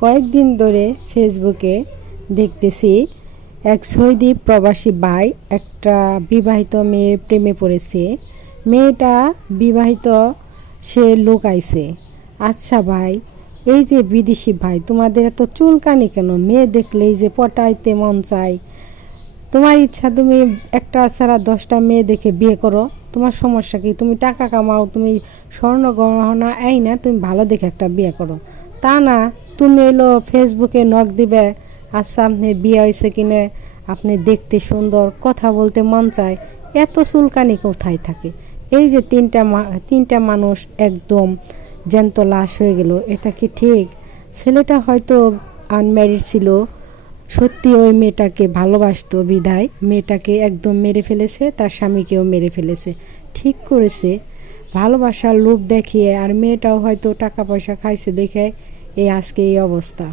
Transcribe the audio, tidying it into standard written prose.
কয়েকদিন ধরে ফেসবুকে দেখতেছি এক সৌদি প্রবাসী ভাই একটা বিবাহিত মেয়ের প্রেমে পড়েছে। মেয়েটা বিবাহিত, সে লুকাইছে। আচ্ছা ভাই, এই যে বিদেশি ভাই, তোমাদের এত চুলকানি কেন? মেয়ে দেখলেই যে পটাইতে মন চায়। তোমার ইচ্ছা, তুমি একটা ছাড়া 10টা মেয়ে দেখে বিয়ে করো, তোমার সমস্যা কি? তুমি টাকা কামাও, তুমি স্বর্ণ গহনা এই না, তুমি ভালো দেখে একটা বিয়ে করো। তা না, তুমি এলো ফেসবুকে নক দিবে, আচ্ছা আপনার বিয়ে হয়েছে কিনা, আপনি দেখতে সুন্দর, কথা বলতে মন চায়, এত চুলকানি কোথায় থাকে? এই যে তিনটা মানুষ একদম জ্যান্ত লাশ হয়ে গেল, এটা কি ঠিক? ছেলেটা হয়তো আনম্যারিড ছিল, সত্যি ওই মেয়েটাকে ভালোবাসতো বিধায় মেয়েটাকে একদম মেরে ফেলেছে, তার স্বামীকেও মেরে ফেলেছে। ঠিক করেছে, ভালোবাসার লোভ দেখিয়ে। আর মেয়েটাও হয়তো টাকা পয়সা খাইছে দেখে এই আজকে এই অবস্থা।